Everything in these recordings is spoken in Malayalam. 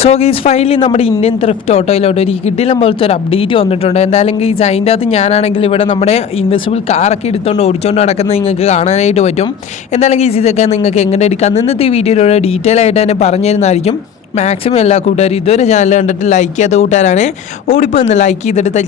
സോ ഗീസ് ഫൈനലി നമ്മുടെ ഇന്ത്യൻ ത്രിഫ്റ്റ് ഓട്ടോയിലോട്ട് ഒരു കിടിലം പോലത്തെ ഒരു അപ്ഡേറ്റ് വന്നിട്ടുണ്ട്. എന്തായാലും ഗീസ് അതിൻ്റെ അകത്ത് ഞാനാണെങ്കിൽ ഇവിടെ നമ്മുടെ ഇൻവിസിബിൾ കാറൊക്കെ എടുത്തുകൊണ്ട് ഓടിച്ചുകൊണ്ട് നടക്കുന്നത് നിങ്ങൾക്ക് കാണാനായിട്ട് പറ്റും. എന്തായാലും ഗീസ് ഇതൊക്കെ നിങ്ങൾക്ക് എങ്ങനെ എടുക്കാം ഇന്നത്തെ ഈ വീഡിയോയിലൂടെ ഡീറ്റെയിൽ ആയിട്ട് തന്നെ പറഞ്ഞു തരുന്നതായിരിക്കും. മാക്സിമം എല്ലാ കൂട്ടുകാരും ഇതൊരു ചാനൽ കണ്ടിട്ട് ലൈക്ക് ചെയ്യാത്ത കൂട്ടുകാരാണ് ഓടിപ്പോൾ ഒന്ന് ലൈക്ക് ചെയ്തെടുത്ത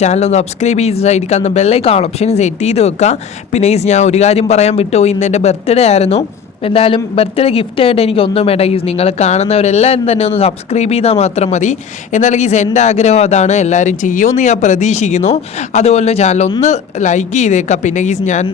ചാനലൊന്ന് സബ്സ്ക്രൈബ് ചെയ്ത് സൈഡിൽ ബെല്ലൈക്കൺ ഓപ്ഷൻ സെറ്റ് ചെയ്ത് വെക്കുക. പിന്നെ ഗീസ് ഞാൻ ഒരു കാര്യം പറയാൻ വിട്ടുപോയി, ഇന്ന് എൻ്റെ ബർത്ത്ഡേ ആയിരുന്നു. എന്തായാലും ബർത്ത്ഡേ ഗിഫ്റ്റായിട്ട് എനിക്കൊന്നും വേണ്ട ഗീസ്, നിങ്ങൾ കാണുന്നവരെല്ലാവരും തന്നെ ഒന്ന് സബ്സ്ക്രൈബ് ചെയ്താൽ മാത്രം മതി. എന്നാലും ഗീസ് എൻ്റെ ആഗ്രഹം അതാണ്, എല്ലാവരും ചെയ്യുമെന്ന് ഞാൻ പ്രതീക്ഷിക്കുന്നു. അതുപോലെ തന്നെ ചാനൽ ഒന്ന് ലൈക്ക് ചെയ്തേക്കാം. പിന്നെ ഗീസ് ഞാൻ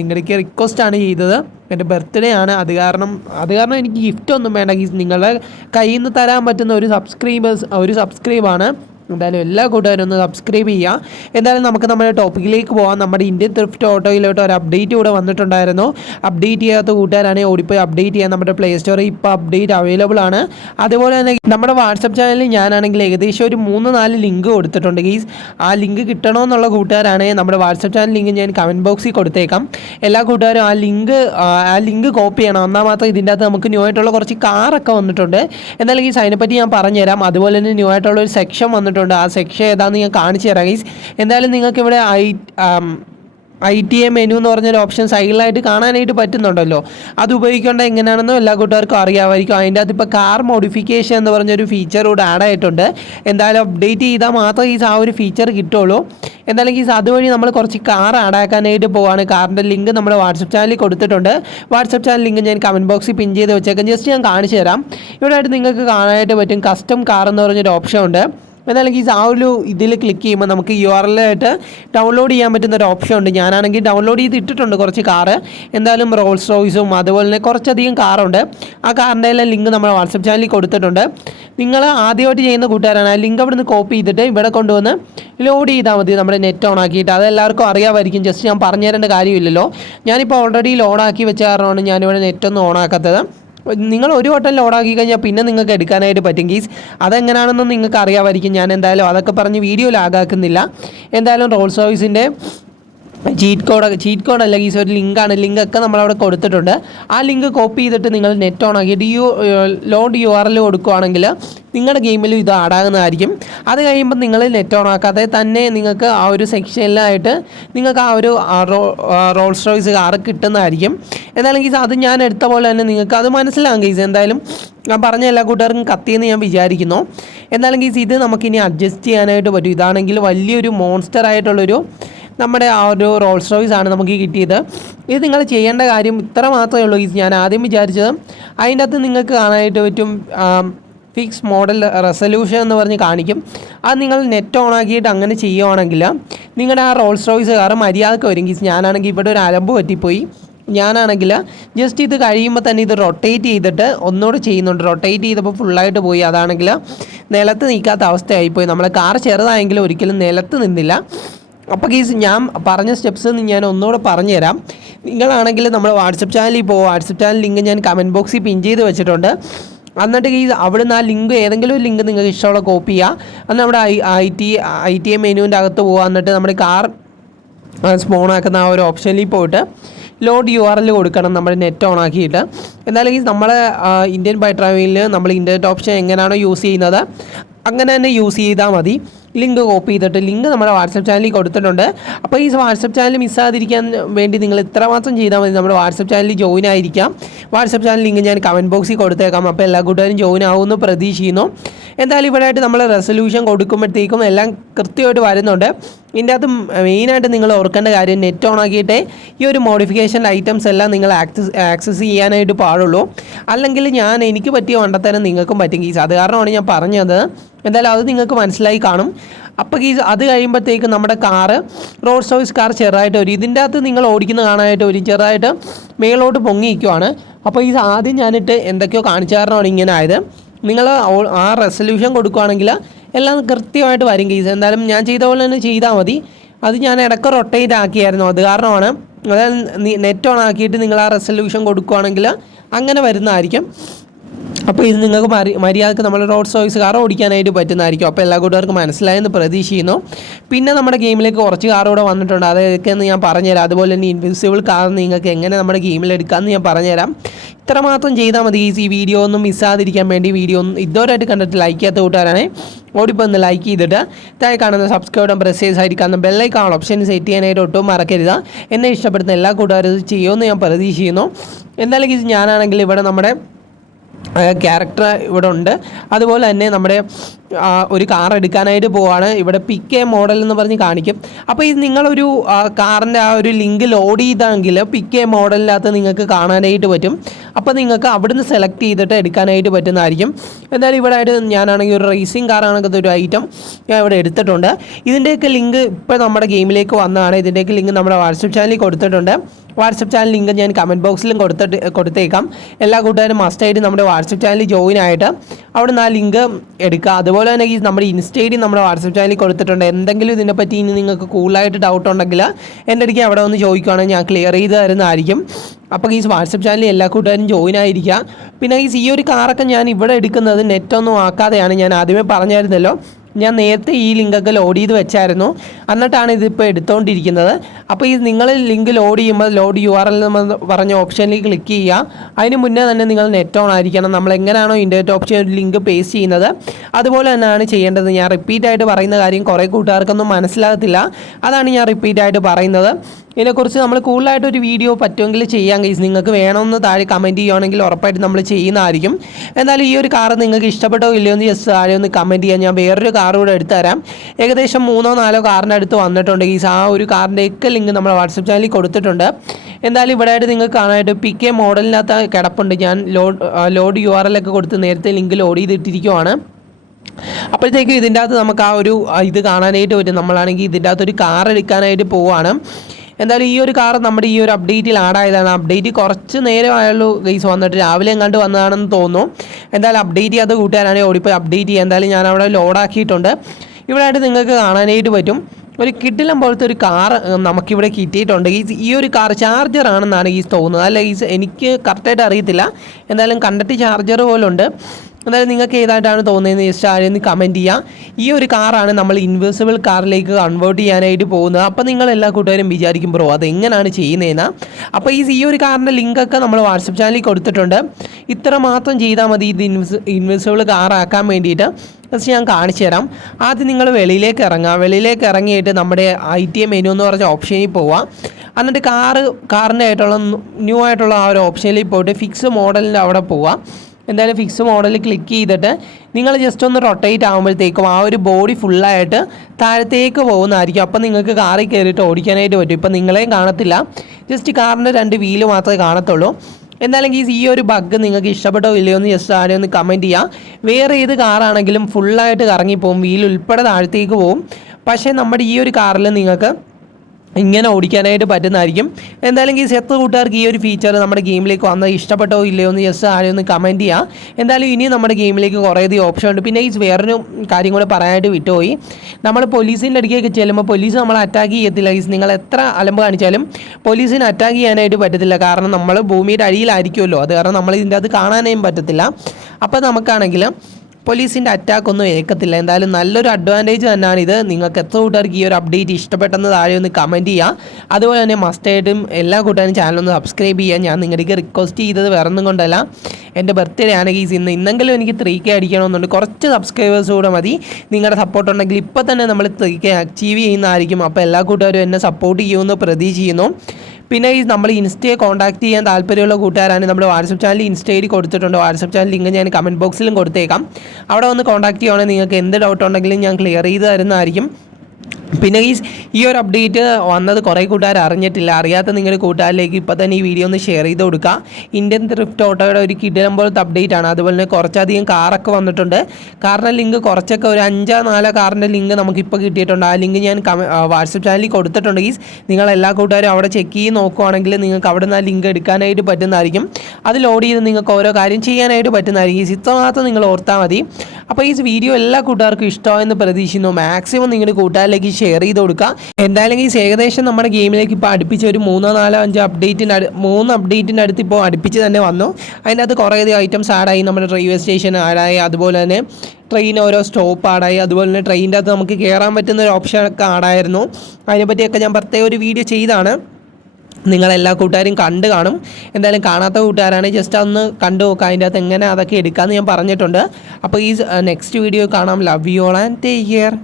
നിങ്ങളുടെ റിക്വസ്റ്റാണ് ചെയ്തത്, എൻ്റെ ബർത്ത്ഡേ ആണ്, അത് കാരണം എനിക്ക് ഗിഫ്റ്റ് ഒന്നും വേണ്ട ഗീസ്, നിങ്ങളുടെ കയ്യിൽ നിന്ന് തരാൻ പറ്റുന്ന ഒരു സബ്സ്ക്രൈബാണ്. എന്തായാലും എല്ലാ കൂട്ടുകാരും ഒന്ന് സബ്സ്ക്രൈബ് ചെയ്യുക. എന്തായാലും നമുക്ക് നമ്മുടെ ടോപ്പിക്കിലേക്ക് പോകാം. നമ്മുടെ ഇന്ത്യൻ ത്രിഫ്റ്റ് ഓട്ടോയിലോട്ട് ഒരു അപ്ഡേറ്റ് കൂടെ വന്നിട്ടുണ്ടായിരുന്നു. അപ്ഡേറ്റ് ചെയ്യാത്ത കൂട്ടുകാരാണെങ്കിൽ ഓടിപ്പോയി അപ്ഡേറ്റ് ചെയ്യാൻ നമ്മുടെ പ്ലേ സ്റ്റോറിൽ ഇപ്പോൾ അപ്ഡേറ്റ് അവൈലബിൾ ആണ്. അതുപോലെ തന്നെ നമ്മുടെ വാട്സപ്പ് ചാനലിൽ ഞാനാണെങ്കിൽ ഏകദേശം ഒരു 3-4 ലിങ്ക് കൊടുത്തിട്ടുണ്ട് ഗീസ്. ആ ലിങ്ക് കിട്ടണമെന്നുള്ള കൂട്ടുകാരാണെങ്കിൽ നമ്മുടെ വാട്സപ്പ് ചാനൽ ലിങ്ക് ഞാൻ കമൻറ്റ് ബോക്സിൽ കൊടുത്തേക്കാം. എല്ലാ കൂട്ടുകാരും ആ ലിങ്ക് കോപ്പി ചെയ്യണം, എന്നാൽ മാത്രം ഇതിൻ്റെ അകത്ത് നമുക്ക് ന്യൂ ആയിട്ടുള്ള കുറച്ച് കാറൊക്കെ വന്നിട്ടുണ്ട്. എന്നാലും ഗീസ് അതിനെപ്പറ്റി ഞാൻ പറഞ്ഞുതരാം. അതുപോലെ തന്നെ ന്യൂ ആയിട്ടുള്ള ഒരു സെക്ഷൻ വന്നിട്ടുണ്ട്. ആ സെക്ഷൻ ഏതാണെന്ന് ഞാൻ കാണിച്ചു തരാം ഗൈസ്. എന്തായാലും നിങ്ങൾക്ക് ഇവിടെ ITA മെനു എന്ന് പറഞ്ഞൊരു ഓപ്ഷൻ സൈഡിലായിട്ട് കാണാനായിട്ട് പറ്റുന്നുണ്ടല്ലോ. അത് ഉപയോഗിക്കേണ്ട എങ്ങനെയാണെന്നും എല്ലാ കൂട്ടുകാർക്കും അറിയാമായിരിക്കും. അതിൻ്റെ അകത്ത് ഇപ്പോൾ കാർ മോഡിഫിക്കേഷൻ എന്ന് പറഞ്ഞൊരു ഫീച്ചർ കൂടെ ആഡ് ആയിട്ടുണ്ട്. എന്തായാലും അപ്ഡേറ്റ് ചെയ്താൽ മാത്രമേ ഈ ആ ഒരു ഫീച്ചർ കിട്ടുള്ളൂ. എന്തായാലും ഈ അതുവഴി നമ്മൾ കുറച്ച് കാർ ആഡ് ആക്കാനായിട്ട് പോവാണ്. കാറിൻ്റെ ലിങ്ക് നമ്മുടെ വാട്സപ്പ് ചാനലിൽ കൊടുത്തിട്ടുണ്ട്. വാട്സപ്പ് ചാനൽ ലിങ്ക് ഞാൻ കമൻറ്റ് ബോക്സിൽ പിൻ ചെയ്ത് വെച്ചേക്കാം. ജസ്റ്റ് ഞാൻ കാണിച്ചു തരാം. ഇവിടെ ആയിട്ട് നിങ്ങൾക്ക് കാണാനായിട്ട് പറ്റും കസ്റ്റം കാർ എന്ന് പറഞ്ഞൊരു ഓപ്ഷൻ ഉണ്ട്. എന്നാലും ഈ ആ ഒരു ഇതിൽ ക്ലിക്ക് ചെയ്യുമ്പോൾ നമുക്ക് URL ആയിട്ട് ഡൗൺലോഡ് ചെയ്യാൻ പറ്റുന്ന ഒരു ഓപ്ഷൻ ഉണ്ട്. ഞാനാണെങ്കിൽ ഡൗൺലോഡ് ചെയ്ത് ഇട്ടിട്ടുണ്ട് കുറച്ച് കാറ്. എന്തായാലും റോൾസ് റോയ്സും അതുപോലെ തന്നെ കുറച്ചധികം കാറുണ്ട്. ആ കാറിൻ്റെ എല്ലാം ലിങ്ക് നമ്മുടെ വാട്സപ്പ് ചാനലിൽ കൊടുത്തിട്ടുണ്ട്. നിങ്ങൾ ആദ്യമായിട്ട് ചെയ്യുന്ന കൂട്ടുകാരാണ്, ആ ലിങ്ക് അവിടെ നിന്ന് കോപ്പി ചെയ്തിട്ട് ഇവിടെ കൊണ്ടുവന്ന് ലോഡ് ചെയ്താൽ മതി. നമ്മുടെ നെറ്റ് ഓൺ ആക്കിയിട്ട് അതെല്ലാവർക്കും അറിയാമായിരിക്കും. ജസ്റ്റ് ഞാൻ പറഞ്ഞു തരേണ്ട കാര്യമില്ലല്ലോ. ഞാനിപ്പോൾ ഓൾറെഡി ലോഡാക്കി വെച്ച കാരണമാണ് ഞാനിവിടെ നെറ്റൊന്നും ഓൺ ആക്കാത്തത്. നിങ്ങൾ ഒരു വട്ടം ലോഡാക്കി കഴിഞ്ഞാൽ പിന്നെ നിങ്ങൾക്ക് എടുക്കാനായിട്ട് പറ്റും ഗീസ്. അതെങ്ങനെയാണെന്നും നിങ്ങൾക്ക് അറിയാമായിരിക്കും. ഞാൻ എന്തായാലും അതൊക്കെ പറഞ്ഞ് വീഡിയോ ലാഗാക്കുന്നില്ല. എന്തായാലും റോൾസ് റോയ്സിൻ്റെ ചീറ്റ് കോഡ് അല്ല ഗീസ്, ഒരു ലിങ്കാണ്. ലിങ്കൊക്കെ നമ്മളവിടെ കൊടുത്തിട്ടുണ്ട്. ആ ലിങ്ക് കോപ്പി ചെയ്തിട്ട് നിങ്ങൾ നെറ്റ് ഓൺ ആക്കിയിട്ട് ലോഡ് URL കൊടുക്കുകയാണെങ്കിൽ നിങ്ങളുടെ ഗെയിമിലും ഇത് ആഡാകുന്നതായിരിക്കും. അത് കഴിയുമ്പോൾ നിങ്ങൾ നെറ്റ് ഓൺ ആക്കാതെ തന്നെ നിങ്ങൾക്ക് ആ ഒരു സെക്ഷനിലായിട്ട് നിങ്ങൾക്ക് ആ ഒരു റോൾസ് റോയ്സ് കാറ് കിട്ടുന്നതായിരിക്കും. എന്നാലും ഗീസ് അത് ഞാൻ എടുത്ത പോലെ തന്നെ നിങ്ങൾക്ക് അത് മനസ്സിലാകും ഗീസ്. എന്തായാലും ഞാൻ പറഞ്ഞ എല്ലാ കൂട്ടുകാർക്കും കത്തിയെന്ന് ഞാൻ വിചാരിക്കുന്നു. എന്നാലും ഗീസ് ഇത് നമുക്കിനി അഡ്ജസ്റ്റ് ചെയ്യാനായിട്ട് പറ്റും. ഇതാണെങ്കിൽ വലിയൊരു മോൺസ്റ്റർ ആയിട്ടുള്ളൊരു നമ്മുടെ ആ ഒരു റോൾസ് റോയ്സ് ആണ് നമുക്ക് കിട്ടിയത്. ഇത് നിങ്ങൾ ചെയ്യേണ്ട കാര്യം ഇത്ര മാത്രമേ ഉള്ളൂ ഗീസ്. ഞാൻ ആദ്യം വിചാരിച്ചത് അതിൻ്റെ അകത്ത് നിങ്ങൾക്ക് കാണാനായിട്ട് പറ്റും ഫിക്സ് മോഡൽ റെസൊല്യൂഷൻ എന്ന് പറഞ്ഞ് കാണിക്കും. അത് നിങ്ങൾ നെറ്റ് ഓൺ ആക്കിയിട്ട് അങ്ങനെ ചെയ്യുവാണെങ്കിൽ നിങ്ങളുടെ ആ റോൾസ് റോയ്സ് കാറ് മര്യാദക്ക് വരും ഗീസ്. ഞാനാണെങ്കിൽ ഇവിടെ ഒരു അലമ്പ് പറ്റിപ്പോയി. ഞാനാണെങ്കിൽ ജസ്റ്റ് ഇത് കഴിയുമ്പോൾ തന്നെ ഇത് റൊട്ടേറ്റ് ചെയ്തിട്ട് ഒന്നുകൂടെ ചെയ്യുന്നുണ്ട്. റൊട്ടേറ്റ് ചെയ്തപ്പോൾ ഫുള്ളായിട്ട് പോയി. അതാണെങ്കിൽ നിലത്ത് നിൽക്കാത്ത അവസ്ഥയായിപ്പോയി. നമ്മളെ കാർ ചെറുതായെങ്കിലും ഒരിക്കലും നിലത്ത് നിന്നില്ല. അപ്പോൾ ഗീസ് ഞാൻ പറഞ്ഞ സ്റ്റെപ്സ് ഞാൻ ഒന്നുകൂടെ പറഞ്ഞു തരാം. നിങ്ങളാണെങ്കിൽ നമ്മുടെ വാട്സപ്പ് ചാനലിൽ പോകും. വാട്സപ്പ് ചാനൽ ലിങ്ക് ഞാൻ കമൻറ്റ് ബോക്സിൽ പിൻ ചെയ്ത് വെച്ചിട്ടുണ്ട്. എന്നിട്ട് ഗീസ് അവിടെ നിന്ന് ആ ലിങ്ക് ഏതെങ്കിലും ഒരു ലിങ്ക് നിങ്ങൾക്ക് ഇഷ്ടമുള്ള കോപ്പി ചെയ്യുക. അന്ന് നമ്മുടെ ITA മെനുവിൻ്റെ അകത്ത് പോകുക. എന്നിട്ട് നമ്മുടെ കാർ സ്പോൺ ആക്കുന്ന ആ ഒരു ഓപ്ഷനിൽ പോയിട്ട് ലോഡ് URL കൊടുക്കണം നമ്മൾ നെറ്റ് ഓൺ ആക്കിയിട്ട്. എന്നാലും ഈ നമ്മളെ ഇന്ത്യൻ ബൈ ട്രാവലിൽ നമ്മൾ ഇൻ്റർനെറ്റ് ഓപ്ഷൻ എങ്ങനെയാണോ യൂസ് ചെയ്യുന്നത് അങ്ങനെ തന്നെ യൂസ് ചെയ്താൽ മതി. ലിങ്ക് കോപ്പി ചെയ്തിട്ട് ലിങ്ക് നമ്മുടെ വാട്സപ്പ് ചാനലിൽ കൊടുത്തിട്ടുണ്ട്. അപ്പോൾ ഈ വാട്സപ്പ് ചാനൽ മിസ്സാതിരിക്കാൻ വേണ്ടി നിങ്ങൾ ഇത്രമാത്രം ചെയ്താൽ മതി. നമ്മുടെ വാട്സപ്പ് ചാനലിൽ ജോയിൻ ആയിരിക്കാം. വാട്സപ്പ് ചാനൽ ലിങ്ക് ഞാൻ കമൻറ്റ് ബോക്സിൽ കൊടുത്തേക്കാം. അപ്പോൾ എല്ലാ കൂട്ടുകാരും ജോയിൻ ആവുമെന്ന് പ്രതീക്ഷിക്കുന്നു. എന്തായാലും ഇവിടെ ആയിട്ട് നമ്മൾ റെസൊല്യൂഷൻ കൊടുക്കുമ്പോഴത്തേക്കും എല്ലാം കൃത്യമായിട്ട് വരുന്നുണ്ട്. ഇതിൻ്റെ അകത്ത് മെയിനായിട്ട് നിങ്ങൾ ഓർക്കേണ്ട കാര്യം നെറ്റ് ഓൺ ആക്കിയിട്ട് ഈ ഒരു മോഡിഫിക്കേഷൻ ഐറ്റംസ് എല്ലാം നിങ്ങൾ ആക്സസ് ചെയ്യാനായിട്ട് പാടുള്ളൂ. അല്ലെങ്കിൽ എനിക്ക് പറ്റിയ വണ്ടത്തരം നിങ്ങൾക്കും പറ്റും ഗീസ്. അത് കാരണമാണ് ഞാൻ പറഞ്ഞത്. എന്തായാലും അത് നിങ്ങൾക്ക് മനസ്സിലായി കാണും. അപ്പോൾ ഗീസ് അത് കഴിയുമ്പോഴത്തേക്കും നമ്മുടെ കാറ് റോൾസ് റോയ്സ് കാർ ചെറുതായിട്ട് ഇതിൻ്റെ അകത്ത് നിങ്ങൾ ഓടിക്കുന്ന കാണാനായിട്ട് ചെറുതായിട്ട് മേലോട്ട് പൊങ്ങിയിരിക്കുവാണ്. അപ്പോൾ ഈ ആദ്യം ഞാനിട്ട് എന്തൊക്കെയോ കാണിച്ച കാരണമാണ് ഇങ്ങനെ ആയത്. നിങ്ങൾ ആ റെസൊല്യൂഷൻ കൊടുക്കുകയാണെങ്കിൽ എല്ലാം കൃത്യമായിട്ട് വരും ഗീസ്. എന്തായാലും ഞാൻ ചെയ്ത പോലെ തന്നെ ചെയ്താൽ മതി. അത് ഞാൻ ഇടയ്ക്ക് റൊട്ടേറ്റ് ആക്കിയായിരുന്നു. അത് കാരണമാണ്. അതായത് നെറ്റ് ഓൺ ആക്കിയിട്ട് നിങ്ങൾ ആ റെസൊല്യൂഷൻ കൊടുക്കുകയാണെങ്കിൽ അങ്ങനെ വരുന്നതായിരിക്കും. അപ്പോൾ ഇത് നിങ്ങൾക്ക് മര്യാദക്ക് നമ്മൾ റോഡ് സോയ്സ് കാർ ഓടിക്കാനായിട്ട് പറ്റുന്നതായിരിക്കും. അപ്പോൾ എല്ലാ കൂട്ടുകാർക്കും മനസ്സിലായെന്ന് പ്രതീക്ഷിക്കുന്നു. പിന്നെ നമ്മുടെ ഗെയിമിലേക്ക് കുറച്ച് കാർ കൂടെ വന്നിട്ടുണ്ട്, അതൊക്കെയെന്ന് ഞാൻ പറഞ്ഞുതരാം. അതുപോലെ തന്നെ ഇൻവിസിബിൾ കാർ നിങ്ങൾക്ക് എങ്ങനെ നമ്മുടെ ഗെയിമിൽ എടുക്കാമെന്ന് ഞാൻ പറഞ്ഞുതരാം. ഇത്രമാത്രം ചെയ്താൽ മതി. ഈ വീഡിയോ ഒന്നും മിസ്സാതിരിക്കാൻ വേണ്ടി വീഡിയോ ഒന്നും ഇതുവരെയായിട്ട് കണ്ടിട്ട് ലൈക്ക് ചെയ്യാത്ത കൂട്ടുകാരാണ് ഓടിപ്പോൾ ഒന്ന് ലൈക്ക് ചെയ്തിട്ട് താഴെ കാണുന്ന സബ്സ്ക്രൈബ് പ്രസ് ചെയ്ത് സൈഡിൽ ബെല്ലൈക്കൺ ഓപ്ഷൻ സെറ്റ് ചെയ്യാനായിട്ട് ഒട്ടും മറക്കരുത്. എന്നെ ഇഷ്ടപ്പെടുന്ന എല്ലാ കൂട്ടുകാരും ഇത് ചെയ്യുമെന്ന് ഞാൻ പ്രതീക്ഷിക്കുന്നു. എന്തായാലും ഞാനാണെങ്കിൽ ഇവിടെ നമ്മുടെ ക്യാരക്ടർ ഇവിടെ ഉണ്ട്. അതുപോലെ തന്നെ നമ്മുടെ ഒരു കാർ എടുക്കാനായിട്ട് പോവാണ്. ഇവിടെ പിക്ക് എ മോഡൽ എന്ന് പറഞ്ഞ് കാണിക്കും. അപ്പോൾ ഇത് നിങ്ങളൊരു കാറിൻ്റെ ആ ഒരു ലിങ്ക് ലോഡ് ചെയ്തെങ്കിൽ പിക്ക് എ മോഡലിനകത്ത് നിങ്ങൾക്ക് കാണാനായിട്ട് പറ്റും. അപ്പോൾ നിങ്ങൾക്ക് അവിടുന്ന് സെലക്ട് ചെയ്തിട്ട് എടുക്കാനായിട്ട് പറ്റുന്നതായിരിക്കും. എന്തായാലും ഇവിടെ ആയിട്ട് ഞാനാണെങ്കിൽ ഒരു റേസിംഗ് കാറാണെങ്കിൽ ഒരു ഐറ്റം ഞാൻ ഇവിടെ എടുത്തിട്ടുണ്ട്. ഇതിൻ്റെയൊക്കെ ലിങ്ക് ഇപ്പോൾ നമ്മുടെ ഗെയിമിലേക്ക് വന്നതാണ്. ഇതിൻ്റെയൊക്കെ ലിങ്ക് നമ്മുടെ വാട്സപ്പ് ചാനലിൽ കൊടുത്തിട്ടുണ്ട്. വാട്സപ്പ് ചാനൽ ലിങ്ക് ഞാൻ കമൻറ്റ് ബോക്സിലും കൊടുത്തേക്കാം. എല്ലാ കൂട്ടുകാരും മസ്റ്റായിട്ട് നമ്മുടെ വാട്സപ്പ് ചാനലിൽ ജോയിൻ ആയിട്ട് അവിടെ നിന്ന് ആ ലിങ്ക് എടുക്കുക. അതുപോലെ തന്നെ ഈ നമ്മുടെ ഇൻസ്റ്റയിൽ നമ്മുടെ വാട്സപ്പ് ചാനലിൽ കൊടുത്തിട്ടുണ്ട്. എന്തെങ്കിലും ഇതിനെപ്പറ്റി ഇനി നിങ്ങൾക്ക് കൂടുതലായിട്ട് ഡൗട്ട് ഉണ്ടെങ്കിൽ എൻ്റെ അടുക്ക് അവിടെ ഒന്ന് ചോദിക്കുകയാണെങ്കിൽ ഞാൻ ക്ലിയർ ചെയ്ത് തരുന്നതായിരിക്കും. അപ്പോൾ ഈ വാട്സപ്പ് ചാനലിൽ എല്ലാ കൂട്ടുകാരും ജോയിൻ ആയിരിക്കുക. പിന്നെ ഈ ഒരു കാറൊക്കെ ഞാൻ ഇവിടെ എടുക്കുന്നത് നെറ്റൊന്നും ആക്കാതെയാണ്. ഞാൻ ആദ്യമേ പറഞ്ഞായിരുന്നല്ലോ, ഞാൻ നേരത്തെ ഈ ലിങ്കൊക്കെ ലോഡ് ചെയ്ത് വെച്ചായിരുന്നു, എന്നിട്ടാണ് ഇതിപ്പോൾ എടുത്തുകൊണ്ടിരിക്കുന്നത്. അപ്പോൾ ഈ നിങ്ങൾ ലിങ്ക് ലോഡ് ചെയ്യുമ്പോൾ ലോഡ് URL എന്ന് പറഞ്ഞ ഓപ്ഷനിൽ ക്ലിക്ക് ചെയ്യുക. അതിന് മുന്നേ തന്നെ നിങ്ങൾ നെറ്റ് ഓൺ ആയിരിക്കണം. നമ്മൾ എങ്ങനെയാണോ ഇൻ്റർനെറ്റ് ഓപ്ഷൻ ഒരു ലിങ്ക് പേസ്റ്റ് ചെയ്യുന്നത് അതുപോലെ തന്നെയാണ് ചെയ്യേണ്ടത്. ഞാൻ റിപ്പീറ്റായിട്ട് പറയുന്ന കാര്യം കുറേ കൂട്ടുകാർക്കൊന്നും മനസ്സിലാകത്തില്ല, അതാണ് ഞാൻ റിപ്പീറ്റായിട്ട് പറയുന്നത്. ഇതിനെക്കുറിച്ച് നമ്മൾ കൂടുതലായിട്ടൊരു വീഡിയോ പറ്റുമെങ്കിൽ ചെയ്യാം ഗൈസ്. നിങ്ങൾക്ക് വേണമെന്ന് താഴെ കമൻറ്റ് ചെയ്യുകയാണെങ്കിൽ ഉറപ്പായിട്ട് നമ്മൾ ചെയ്യുന്നതായിരിക്കും. എന്തായാലും ഈ ഒരു കാർ നിങ്ങൾക്ക് ഇഷ്ടപ്പെട്ടോ ഇല്ലയോ എന്ന് ജസ്റ്റ് താഴെ ഒന്ന് കമൻറ്റ് ചെയ്യാം. ഞാൻ വേറൊരു കാർ കൂടെ എടുത്തു തരാം. ഏകദേശം 3-4 കാറിൻ്റെ അടുത്ത് വന്നിട്ടുണ്ട് ഗൈസ്. ആ ഒരു കാറിൻ്റെ ഒക്കെ ലിങ്ക് നമ്മുടെ വാട്സപ്പ് ചാനലിൽ കൊടുത്തിട്ടുണ്ട്. എന്തായാലും ഇവിടെ ആയിട്ട് നിങ്ങൾക്ക് കാണാനായിട്ട് പിക്ക് എ മോഡലിനകത്ത് കിടപ്പുണ്ട്. ഞാൻ ലോഡ് URL ഒക്കെ കൊടുത്ത് നേരത്തെ ലിങ്ക് ലോഡ് ചെയ്തിട്ടിരിക്കുവാണ്. അപ്പോഴത്തേക്കും ഇതിൻ്റെ അകത്ത് നമുക്ക് ആ ഒരു ഇത് കാണാനായിട്ട് പറ്റും. നമ്മളാണെങ്കിൽ ഇതിൻ്റെ അകത്തൊരു കാർ എടുക്കാനായിട്ട് പോവുകയാണ്. എന്തായാലും ഈ ഒരു കാർ നമ്മുടെ ഈ ഒരു അപ്ഡേറ്റിൽ ആഡായതാണ്. അപ്ഡേറ്റ് കുറച്ച് നേരമായുള്ളൂ ഗൈസ് വന്നിട്ട്, രാവിലെ എങ്ങാണ്ട് വന്നതാണെന്ന് തോന്നുന്നു. എന്തായാലും അപ്ഡേറ്റ് ചെയ്യാത്ത കൂട്ടുകാരാണെങ്കിൽ ഓടിപ്പോയി അപ്ഡേറ്റ് ചെയ്യുക. എന്തായാലും ഞാൻ അവിടെ ലോഡാക്കിയിട്ടുണ്ട്. ഇവിടെ ആയിട്ട് നിങ്ങൾക്ക് കാണാനായിട്ട് പറ്റും ഒരു കിഡിലം പോലത്തെ ഒരു കാർ നമുക്കിവിടെ കിട്ടിയിട്ടുണ്ട്. ഈ ഒരു കാർ ചാർജർ ആണെന്നാണ് തോന്നുന്നത്. അല്ല എനിക്ക് കറക്റ്റായിട്ട് അറിയത്തില്ല. എന്തായാലും കണ്ടിട്ട് ചാർജർ പോലുണ്ട്. എന്തായാലും നിങ്ങൾക്ക് ഏതായിട്ടാണ് തോന്നുന്നതെന്ന് ജസ്റ്റ് ആരെയൊന്ന് കമൻറ്റ് ചെയ്യുക. ഈ ഒരു കാറാണ് നമ്മൾ ഇൻവിസിബിൾ കാറിലേക്ക് കൺവേർട്ട് ചെയ്യാനായിട്ട് പോകുന്നത്. അപ്പോൾ നിങ്ങൾ എല്ലാ കൂട്ടുകാരും വിചാരിക്കും ബ്രോ അതെങ്ങനെയാണ് ചെയ്യുന്നതെന്ന്. അപ്പോൾ ഈ ഒരു കാറിൻ്റെ ലിങ്കൊക്കെ നമ്മൾ വാട്സപ്പ് ചാനലിൽ കൊടുത്തിട്ടുണ്ട്. ഇത്ര മാത്രം ചെയ്താൽ മതി ഇത് ഇൻവിസിബിൾ കാറാക്കാൻ വേണ്ടിയിട്ട്. ജസ്റ്റ് ഞാൻ കാണിച്ചു തരാം. ആദ്യം നിങ്ങൾ വെളിയിലേക്ക് ഇറങ്ങുക. വെളിയിലേക്ക് ഇറങ്ങിയിട്ട് നമ്മുടെ ITM മെനു എന്ന് പറഞ്ഞ ഓപ്ഷനിൽ പോവുക. എന്നിട്ട് കാറിൻ്റെ ആയിട്ടുള്ള ന്യൂ ആയിട്ടുള്ള ആ ഒരു ഓപ്ഷനിൽ പോയിട്ട് ഫിക്സ് മോഡലിൻ്റെ അവിടെ പോവുക. എന്തായാലും ഫിക്സ് മോഡൽ ക്ലിക്ക് ചെയ്തിട്ട് നിങ്ങൾ ജസ്റ്റ് ഒന്ന് റൊട്ടേറ്റ് ആകുമ്പോഴത്തേക്കും ആ ഒരു ബോഡി ഫുള്ളായിട്ട് താഴത്തേക്ക് പോകുന്നതായിരിക്കും. അപ്പം നിങ്ങൾക്ക് കാറിൽ കയറിയിട്ട് ഓടിക്കാനായിട്ട് പറ്റും. ഇപ്പം നിങ്ങളെയും കാണത്തില്ല, ജസ്റ്റ് കാറിൻ്റെ 2 വീല് മാത്രമേ കാണത്തുള്ളൂ. എന്നാലും ഈ ഒരു ബഗ് നിങ്ങൾക്ക് ഇഷ്ടപ്പെട്ടോ ഇല്ലയോ എന്ന് ജസ്റ്റ് ആരെയും ഒന്ന് കമൻറ്റ് ചെയ്യുക. വേറെ ഏത് കാറാണെങ്കിലും ഫുള്ളായിട്ട് കറങ്ങിപ്പോവും, വീൽ ഉൾപ്പെടെ താഴത്തേക്ക് പോവും. പക്ഷേ നമ്മുടെ ഈ ഒരു കാറിൽ നിങ്ങൾക്ക് ഇങ്ങനെ ഓടിക്കാനായിട്ട് പറ്റുന്നതായിരിക്കും. എന്തായാലും ഈ സെത്ത് കൂട്ടുകാർക്ക് ഈ ഒരു ഫീച്ചർ നമ്മുടെ ഗെയിമിലേക്ക് വന്നത് ഇഷ്ടപ്പെട്ടോ ഇല്ലയോ എന്ന് ജസ്റ്റ് ആരെയും ഒന്ന് കമൻറ്റ് ചെയ്യുക. എന്തായാലും ഇനി നമ്മുടെ ഗെയിമിലേക്ക് കുറേയധികം ഓപ്ഷൻ ഉണ്ട്. പിന്നെ വേറൊരു കാര്യം കൂടെ പറയാനായിട്ട് വിട്ടുപോയി. നമ്മൾ പോലീസിൻ്റെ അടുക്കേക്ക് ചെല്ലുമ്പോൾ പോലീസ് നമ്മളെ അറ്റാക്ക് ചെയ്യത്തില്ല. നിങ്ങൾ എത്ര അലമ്പ് കാണിച്ചാലും പോലീസിനെ അറ്റാക്ക് ചെയ്യാനായിട്ട് പറ്റത്തില്ല. കാരണം നമ്മൾ ഭൂമിയുടെ അടിയിലായിരിക്കുമല്ലോ, അത് കാരണം നമ്മൾ ഇതിൻ്റെ അത് കാണാനും പറ്റത്തില്ല. അപ്പോൾ നമുക്കാണെങ്കിൽ പോലീസിൻ്റെ അറ്റാക്കൊന്നും ഏൽക്കത്തില്ല. എന്തായാലും നല്ലൊരു അഡ്വാൻറ്റേജ് തന്നെയാണ് ഇത്. നിങ്ങൾക്ക് എത്ര കൂട്ടുകാർക്ക് ഈ ഒരു അപ്ഡേറ്റ് ഇഷ്ടപ്പെട്ടെന്ന് താഴെ ഒന്ന് കമൻറ്റ് ചെയ്യുക. അതുപോലെ തന്നെ മസ്റ്റായിട്ടും എല്ലാ കൂട്ടുകാരും ചാനലൊന്ന് സബ്സ്ക്രൈബ് ചെയ്യുക. ഞാൻ നിങ്ങൾക്ക് റിക്വസ്റ്റ് ചെയ്തത് വേറൊന്നും കൊണ്ടല്ല, എൻ്റെ ബർത്ത്ഡേ ആണെങ്കിൽ ഇന്നെങ്കിലും എനിക്ക് 3K അടിക്കണമെന്നുണ്ട്. കുറച്ച് സബ്സ്ക്രൈബേഴ്സ് കൂടെ മതി. നിങ്ങളുടെ സപ്പോർട്ട് ഉണ്ടെങ്കിൽ ഇപ്പോൾ തന്നെ നമ്മൾ 3K അച്ചീവ് ചെയ്യുന്നതായിരിക്കും. അപ്പോൾ എല്ലാ കൂട്ടുകാരും എന്നെ സപ്പോർട്ട് ചെയ്യുമെന്ന് പ്രതീക്ഷിക്കുന്നു. പിന്നെ നമ്മൾ ഇൻസ്റ്റയെ കോൺടാക്ട് ചെയ്യാൻ താല്പര്യമുള്ള കൂട്ടുകാരാണ് നമ്മുടെ വാട്സപ്പ് ചാനൽ ഇൻസ്റ്റ ID കൊടുത്തിട്ടുണ്ട്. വാട്സപ്പ് ചാനൽ ലിങ്ക് ഞാൻ കമൻറ്റ് ബോക്സിലും കൊടുത്തേക്കാം. അവിടെ വന്ന് കോൺടാക്ട് ചെയ്യുകയാണെങ്കിൽ നിങ്ങൾക്ക് എന്ത് ഡൗട്ട് ഉണ്ടെങ്കിലും ഞാൻ ക്ലിയർ ചെയ്ത് തരുന്നതായിരിക്കും. പിന്നെ ഈ ഒരു അപ്ഡേറ്റ് വന്നത് കുറേ കൂട്ടുകാർ അറിഞ്ഞിട്ടില്ല. അറിയാത്ത നിങ്ങളുടെ കൂട്ടുകാരിലേക്ക് ഇപ്പോൾ തന്നെ ഈ വീഡിയോ ഒന്ന് ഷെയർ ചെയ്ത് കൊടുക്കുക. ഇന്ത്യൻ ത്രിഫ്റ്റ് ഓട്ടോയുടെ ഒരു കിടിലം പോലത്തെ അപ്ഡേറ്റ് ആണ്. അതുപോലെ തന്നെ കുറച്ചധികം കാറൊക്കെ വന്നിട്ടുണ്ട്. കാറിൻ്റെ ലിങ്ക് കുറച്ചൊക്കെ ഒരു 5-4 കാറിൻ്റെ ലിങ്ക് നമുക്കിപ്പോൾ കിട്ടിയിട്ടുണ്ട്. ആ ലിങ്ക് ഞാൻ വാട്സപ്പ് ചാനലിൽ കൊടുത്തിട്ടുണ്ട്. നിങ്ങൾ എല്ലാ കൂട്ടുകാരും അവിടെ ചെക്ക് ചെയ്ത് നോക്കുവാണെങ്കിൽ നിങ്ങൾക്ക് അവിടെ നിന്ന് ആ ലിങ്ക് എടുക്കാനായിട്ട് പറ്റുന്നതായിരിക്കും. അത് ലോഡ് ചെയ്ത് നിങ്ങൾക്ക് ഓരോ കാര്യം ചെയ്യാനായിട്ട് പറ്റുന്നതായിരിക്കും. ഇത്രമാത്രം നിങ്ങൾ ഓർത്താൽ മതി. അപ്പോൾ ഈ വീഡിയോ എല്ലാ കൂട്ടുകാർക്കും ഇഷ്ടമായെന്ന് പ്രതീക്ഷിക്കുന്നു. മാക്സിമം നിങ്ങളുടെ കൂട്ടുകാരിലേക്ക് ഷെയർ ചെയ്ത് കൊടുക്കുക. എന്തായാലും ഈ ഏകദേശം നമ്മുടെ ഗെയിമിലേക്ക് ഇപ്പോൾ അടുപ്പിച്ച് ഒരു 3, 4, 5 അപ്ഡേറ്റിൻ്റെ അടുത്ത് ഇപ്പോൾ അടുപ്പിച്ച് തന്നെ വന്നു. അതിനകത്ത് കുറേയധികം ഐറ്റംസ് ആഡായി. നമ്മുടെ റെയിൽവേ സ്റ്റേഷൻ ആഡായി, അതുപോലെ തന്നെ ട്രെയിൻ ഓരോ സ്റ്റോപ്പ് ആഡായി, അതുപോലെ തന്നെ ട്രെയിനിൻ്റെ അകത്ത് നമുക്ക് കയറാൻ പറ്റുന്ന ഒരു ഓപ്ഷനൊക്കെ ആഡായിരുന്നു. അതിനെപ്പറ്റിയൊക്കെ ഞാൻ പ്രത്യേക ഒരു വീഡിയോ ചെയ്താണ്. നിങ്ങളെല്ലാ കൂട്ടുകാരും കണ്ടു കാണും. എന്തായാലും കാണാത്ത കൂട്ടുകാരാണ് ജസ്റ്റ് ഒന്ന് കണ്ടു നോക്കുക, അതിൻ്റെ അകത്ത് എങ്ങനെ അതൊക്കെ എടുക്കാമെന്ന് ഞാൻ പറഞ്ഞിട്ടുണ്ട്. അപ്പോൾ ഈ നെക്സ്റ്റ് വീഡിയോ കാണാം. Love you all and take care.